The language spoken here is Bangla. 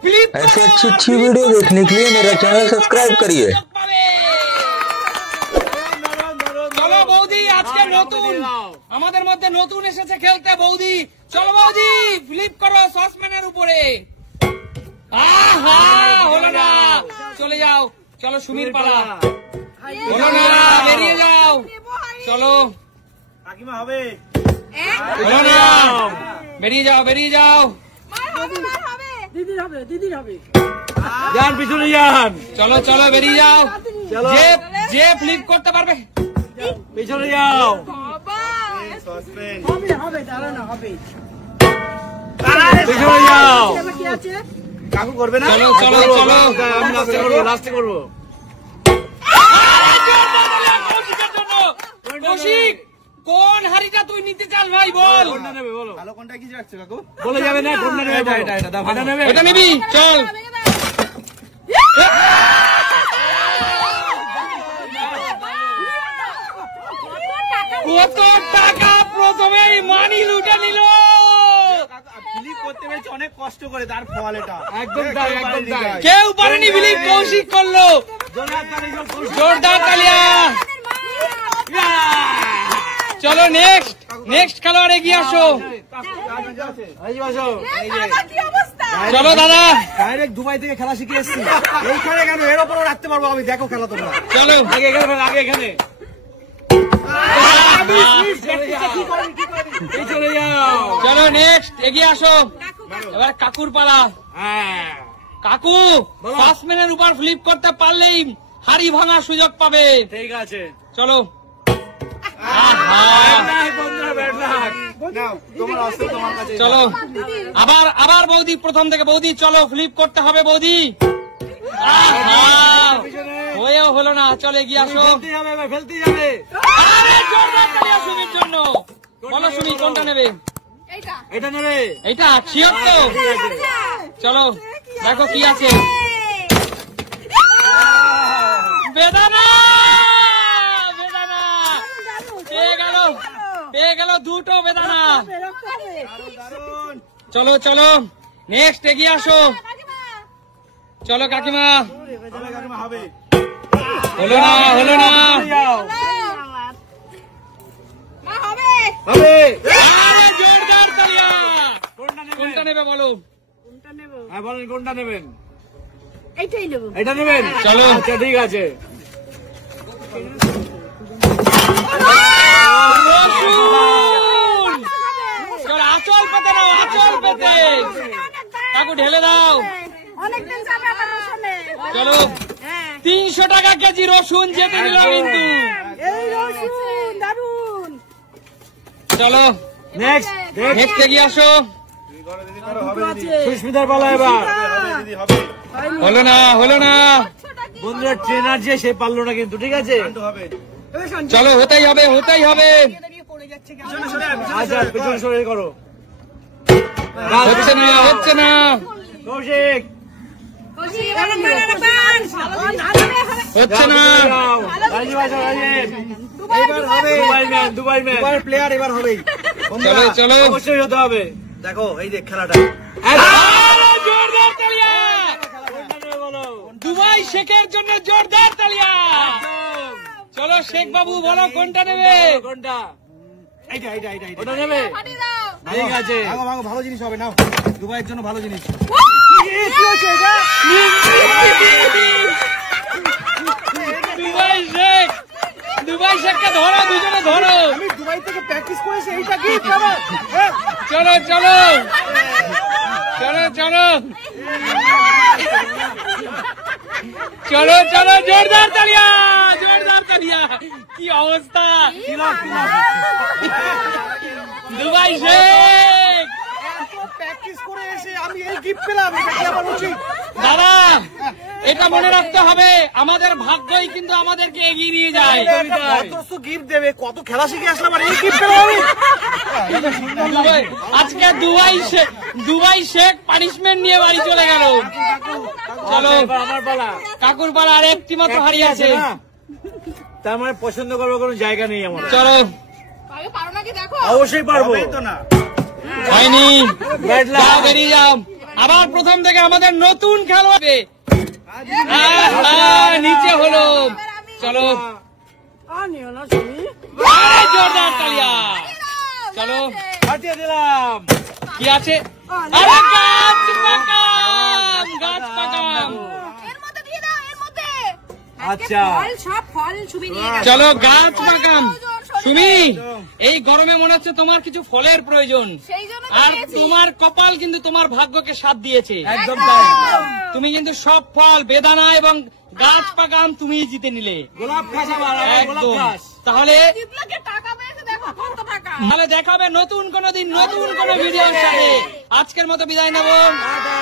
ऐसे अच्छी वीडियो देखने के लिए मेरा चैनल सब्सक्राइब करिए। চলো বৌদি, আজকে নতুন আমাদের মধ্যে নতুন এসেছে খেলতে বৌদি। চলো বৌদি, ফ্লিপ করো সসপ্যানের উপরে। আহা, হলো না, চলে যাও। চলো সুমির পালা, হলো না, বেরিয়ে যাও। চলো কাকিমা হবে, হলো না, বেরিয়ে যাও, বেরিয়ে যাও। দিদির হবে যান পিছনে যান। চলো চলো বেরিয়ে যাও। যে ফ্লিপ করতে পারবে পিছনে যাও। হবে দাঁড়ানো হবে পিছনে যাও। কি আছে কাকু করবে না? চলো চলো চলো, আমি লাস্টে করবো, লাস্টে করবো। কৌশিক, কোন হাড়িটা তুই নিতে চাস ভাই বল? কোনটা নেবে বলো? ভালো কোনটা কি রাখছো কাকু? বলে যাবে না কোনটা নেবে? এটা দাও। এটা নেবে? এটা নিবি? চল। কত টাকা প্রথমেই মানি লুটে নিল। ফ্লিপ করতে পেরেছি অনেক কষ্ট করে, তার ফল এটা। একদম তাই, একদম তাই। কেউ পারেনি, ফ্লিপ কৌশিক করলো। জোরদার তালিয়া। চলো নেক্সট খেলোয়াড় এগিয়ে আসো। চলো দাদা, ডাইরেক্ট দুবাই থেকে খেলা শিখে এসেছি। এইখানে কেন, এর ওপরও রাখতে পারবো আমি, দেখো খেলা তোমরা। চলো আগে এখানে, আগে এখানে। চলে যাও। চলো নেক্সট এগিয়ে আসো। এবার কাকুর পালা। হ্যাঁ, কাকু সাসপেনের উপর ফ্লিপ করতে পারলেই হাড়ি ভাঙার সুযোগ পাবে। ঠিক আছে। চলো। চলো আবার বৌদি প্রথম থেকে। বৌদি চলো, ফ্লিপ করতে হবে বৌদি। হয়েও হলো না, চলে এগিয়ে আসো। ফেলতে যাবে। আরে জোরদার তালিয়া সুমির জন্য। বলো সুমি কোনটা নেবে? এটা নেবে? এইটা শিওর তো? চলো দেখো কি আছে। বেদানা পেয়ে গেল দুটো বেদানা। চলো চলো নেক্সট এগিয়ে আসো। চলো কাকিমা। হলো না, হলো না। জোরদার তালিয়া। কোনটা নেবে বলো? হ্যাঁ বলেন, কোনটা নেবেন? এইটাই নেবো। এটা নেবেন? চলো। আচ্ছা ঠিক আছে। আচল পেতে নাও, আচল পেতে। কাকু ঢেলে দাও। অনেকদিন যাবে আমার রসুনে। চলো 300 টাকা কেজি রসুন যেতে দিল কিন্তু। এই রসুন দারুন। চলো নেক্সট এগিয়ে আসো। সুস্মিতার পালা এবার। হলো না, হলো না। বন্ধুরা ট্রেনার যে সে পারলো না কিন্তু, ঠিক আছে। চলো হতেই হবে, হতেই হবে। আচ্ছা পিছনে সরে করো। হচ্ছে না, হচ্ছে না। কৌশিক হচ্ছে না। দুবাই ম্যান প্লেয়ার এবার হবেই। চলো চলো অবশ্যই হতে হবে। দেখো এই যে খেলাটা। জোরদার তালিয়া। দুবাই শেখের জন্য জোরদার তালিয়া। চলো শেখ বাবু বলো কোনটা নেবে? কোনটা? এইটা এইটা এইটা এইটা। ওটা নেবে? ঠিক আছে। ভাগো ভাগো, ভালো জিনিস হবে, নাও দুবাইয়ের জন্য ভালো জিনিস। দুবাই শেখকে ধরো, দুজনে ধরো। আমি দুবাই থেকে প্র্যাকটিস করেছি, এইটা কি? চলো চলো চলো চলো চলো চলো, জোরদার তালিয়া, জোরদার তালিয়া। কি অবস্থা দুবাই শেখ। প্র্যাকটিস করে এসে আমি এই গিফট পেলাম, এটা কি আমার উচিত? দাদা এটা মনে রাখতে হবে, আমাদের ভাগ্যই কিন্তু আমাদেরকে এগিয়ে নিয়ে যায়। কত গিফট দেবে, কত খেলা শিখে আসলাম আর এই গিফট পেলাম আমি। আজকে দুবাই শেখ পানিশমেন্ট নিয়ে বাড়ি চলে গেল। চলো আমার পালা। কাকুর পালা, আর একটি মাত্র হারিয়ে আছে। তার মানে পছন্দ করবো কোনো জায়গা নেই আমার। চলো অবশ্যই পারবো। তো না হয়নি, যাও বেরিয়ে যাও। আবার প্রথম থেকে আমাদের নতুন খেলোয়াড় নিচে হলো। চলো আনিও না তুমি আরে জোরদার তালিয়া। চলো ফাটিয়ে দিলাম। কি আছে? আরে গাছ পাকাম, গাছ পাকাম। এর মধ্যে দিয়ে দাও এর মধ্যে আচ্ছা ফল সব ফল ছবি নিয়ে গেছে চলো গাছ পাকাম। সুমি, এই গরমে মনে হচ্ছে তোমার কিছু ফলের প্রয়োজন, সেই জন্য আর তোমার কপাল কিন্তু তোমার ভাগ্যকে সাথ দিয়েছে। একদম তাই। তুমি কিন্তু সব ফল, বেদানা এবং গাছ পাকাম তুমিই জিতে নিলে। গোলাপ খাস আবার, আবার গোলাপ একদম। খাস। তাহলে জিতলাকে টাকা পেয়েছে দেখো কত টাকা তাহলে দেখাবে নতুন কোনো দিন নতুন কোনো ভিডিওর সাথে। আজকের মতো বিদায় নেব। টাটা।